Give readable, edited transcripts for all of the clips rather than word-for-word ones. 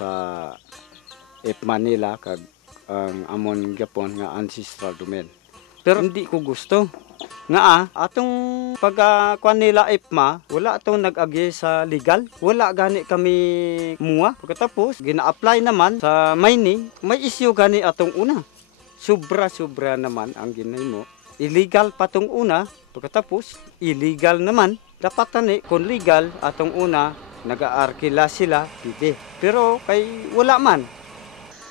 sa Manila kag ang amon Japon nga ancestral domain. Pero hindi ko gusto. Nga atong pagkuan nila IPMA, wala atong nag-agi sa legal. Wala gani kami muwa. Pagkatapos, gina-apply naman sa mining, may issue gani atong una. Sobra-sobra naman ang ginahimo. Illegal pa tong una, pagkatapos, illegal naman. Dapat tani, kung legal, atong una, nag-aarkila sila, pwede. Pero kay wala man.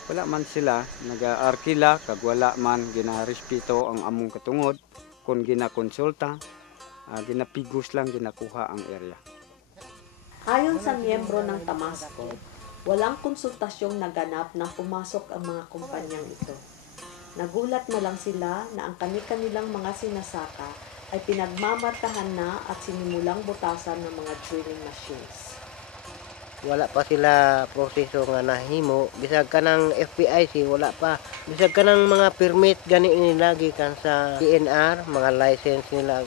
Wala man sila, nag-aarkila, kag wala man ginarespeto ang among katungod. Kung ginakonsulta, ginapigos lang ginakuha ang area. Ayon sa miyembro ng Tamasco, walang konsultasyong naganap nang pumasok ang mga kumpanyang ito. Nagulat na lang sila na ang kani-kanilang mga sinasaka ay pinagmamarkahan na at sinimulang butasan ng mga drilling machines. Wala pa sila proseso nga nahimo, bisag ka ng FPIC wala pa, bisag ka ng mga permit gani nila gikan sa DNR, mga license nila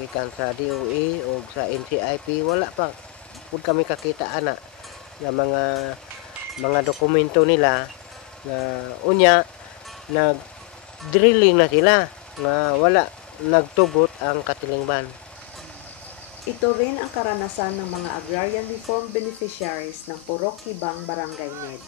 gikan sa DOE o sa NCIP, wala pa pud kami kakita ana nga mga dokumento nila na unya nag drilling na sila nga wala nagtugot ang katilingban. Ito rin ang karanasan ng mga agrarian reform beneficiaries ng Purok Kibang, Barangay Ned.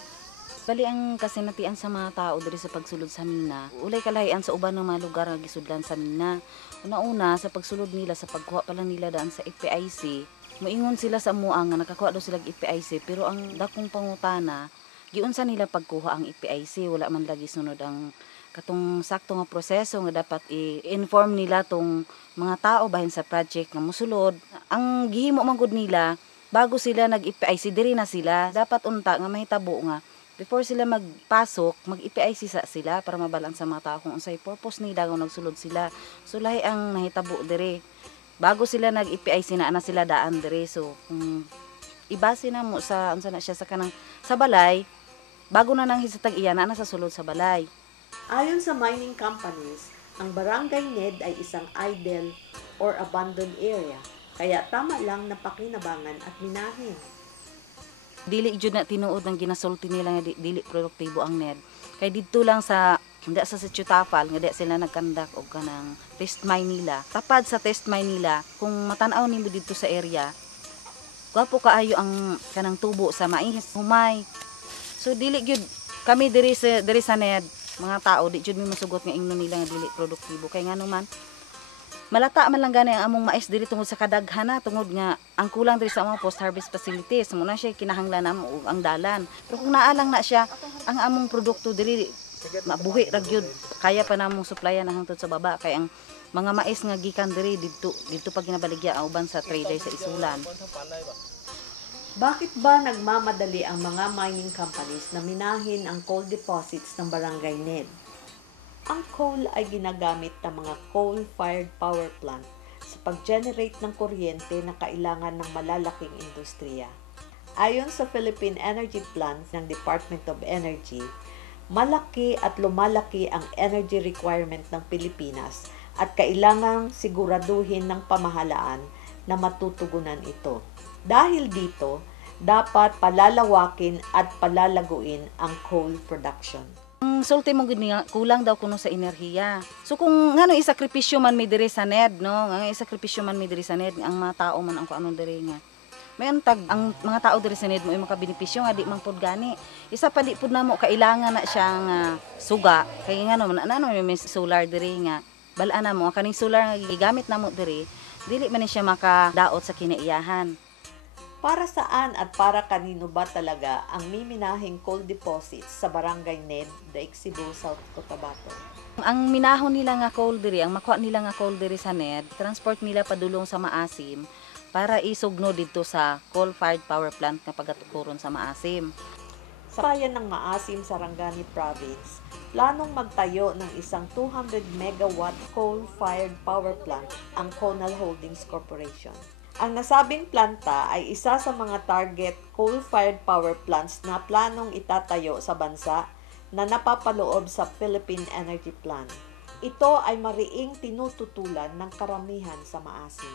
Bali ang kasinatian sa mga tao diri sa pagsulod sa mina, ulay kalahian sa uban ng mga lugar nga gisudlan sa mina. Una-una sa pagsulod nila sa pagkuha pa lang nila daan sa FPIC, moingon sila sa mua nga nakakuha daw sila FPIC pero ang dakong pangutana, giunsa nila pagkuha ang FPIC, wala man lagi sunod ang katong sakto nga proseso nga dapat i-inform nila tong mga tao bahin sa project nga mosulod. Ang gihimo man gud nila bago sila nag-FPIC diri na sila, dapat unta nga mahitabo nga before sila magpasok, mag-FPIC sa sila para mabalaan sa mga tao kung unsay purpose nila kung nagsulod sila. So lahi ang nahitabo diri. Bago sila nag-FPIC na sila daan diri. So ibase na mo sa unsa na siya sa kanang sa balay, bago na nang hisatag iya na sa sulod sa balay. Ayon sa mining companies, ang Barangay Ned ay isang idle or abandoned area, kaya tama lang na pakinabangan at minahin. Dili jud na tinuod ng ginasulti nila nga dili produktibo ang NED. Kay didto lang sa Chutafal nga di sila nagkandak og kanang test mine nila. Tapad sa test mine nila, kung matan-aw nimo didto sa area, gwapo kaayo ang kanang tubo sa mais, humay. So dili gyud kami diri sa NED, mga tao di jud mi masugot nga ingnon nila nga dili produktibo kay ngano man malata man lang gani ang among mais diri tungod sa kadaghan na, tungod nga ang kulang diri sa among post harvest facilities muna siya kinahanglan namo og ang dalan. Pero kung naalang na siya ang among produkto diri mabuhi ra gyud, kaya pa namong supplyan hangtod sa baba kay ang mga mais nga gikan diri didto pag ginabaligya uban sa trader sa isulan. Bakit ba nagmamadali ang mga mining companies na minahin ang coal deposits ng Barangay Ned? Ang coal ay ginagamit ng mga coal-fired power plant sa pag-generate ng kuryente na kailangan ng malalaking industriya. Ayon sa Philippine Energy Plan ng Department of Energy, malaki at lumalaki ang energy requirement ng Pilipinas at kailangang siguraduhin ng pamahalaan na matutugunan ito. Dahil dito, dapat palalawakin at palalaguin ang coal production. Ang sulti mo gud niya kulang daw kuno sa enerhiya. So kung ngano isakripisyo man mi diri sa NED, no, nga isakripisyo man mi diri sa NED, ang mga tao man ang kuanon diri nga. Mayon tag ang mga tao diri sa NED mo makabenepisyo nga di man pud gani. Isa pa di pud namo kailangan na siya nga suga kay ngano man may solar diri nga. Bal-an namo kaning solar nga gigamit namo diri, dili man ni siya makadaot sa kinaiyahan. Para saan at para kanino ba talaga ang miminahing coal deposits sa Barangay Ned, Daig Cebu, South Cotabato? Ang minahon nila nga coal diri, ang makuha nila nga coal diri sa NED, transport nila padulong sa Maasim para isugno dito sa coal-fired power plant nga pagatukuron sa Maasim. Sa bayan ng Maasim, Sarangani Province, planong magtayo ng isang 200 megawatt coal-fired power plant ang Conal Holdings Corporation. Ang nasabing planta ay isa sa mga target coal-fired power plants na planong itatayo sa bansa na napapaloob sa Philippine Energy Plan. Ito ay mariing tinututulan ng karamihan sa Maasim.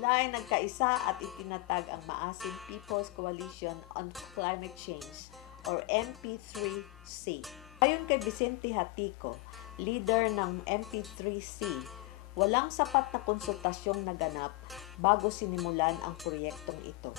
Sila ay nagkaisa at itinatag ang Maasin People's Coalition on Climate Change or MP3C. Ayon kay Vicente Hatico, leader ng MP3C, walang sapat na konsultasyong naganap bago sinimulan ang proyektong ito.